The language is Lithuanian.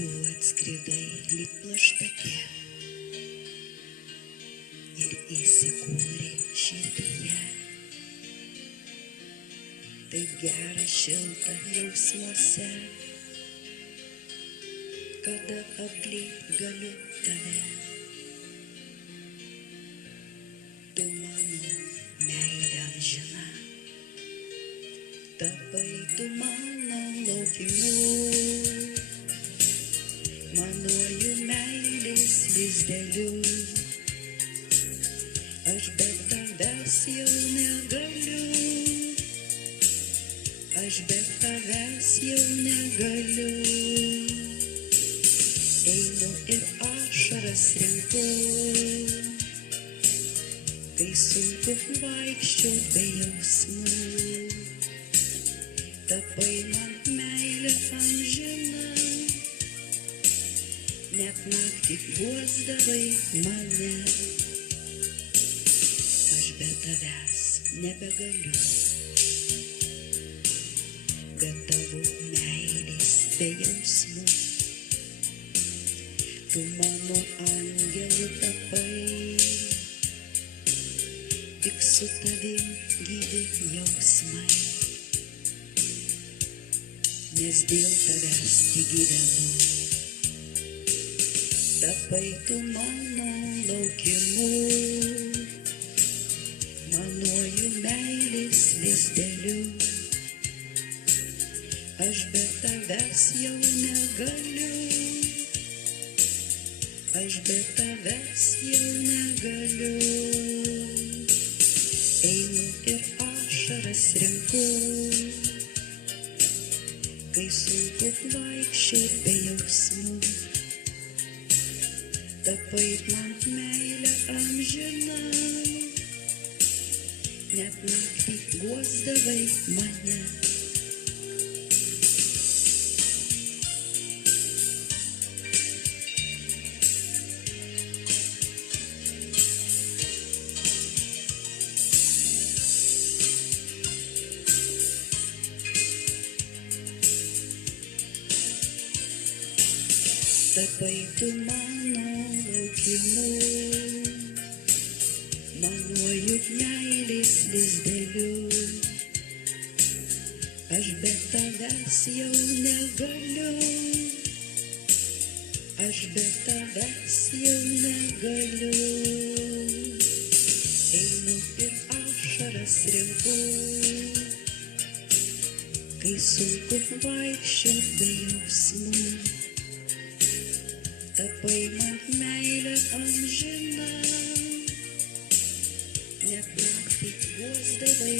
Tu atskridai lyg plaštakė ir įsikūrė širdyje. Taip gera šilta jausmuose, kada apglėbt galiu tave. Tu mano meilė amžina, tapai tu mano laukimu. Manuoju meilės lizdeliu, aš be tavęs jau negaliu. Aš be tavęs jau negaliu. Einu ir ašaras renku, kai sunku vaikščiot be jausmų. Tapai man meilė amžina, net naktį guosdavai mane. Aš be tavęs nebegaliu, be tavo meilės, be jausmų. Tu mano angelu tapai, tik su tavim gyvi jausmai. Nes dėl tavęs tik gyvenu, tapai tu mano laukimu. Manuoju meilės lizdeliu, aš be tavęs jau negaliu. Aš be tavęs jau negaliu. Einu ir ašaras renku, kai sunku vaikščiot be jausmų. Tapai man meilė amžina, net naktį guosdavai mane. Tapai tu mano laukimu, manuoju meilės lizdeliu. Aš be tavęs jau negaliu. Aš be tavęs jau negaliu. Einu ir ašaras renku, kai sunku vaikščiot be jausmų. Tapai man meilė amžina, net naktį guosdavai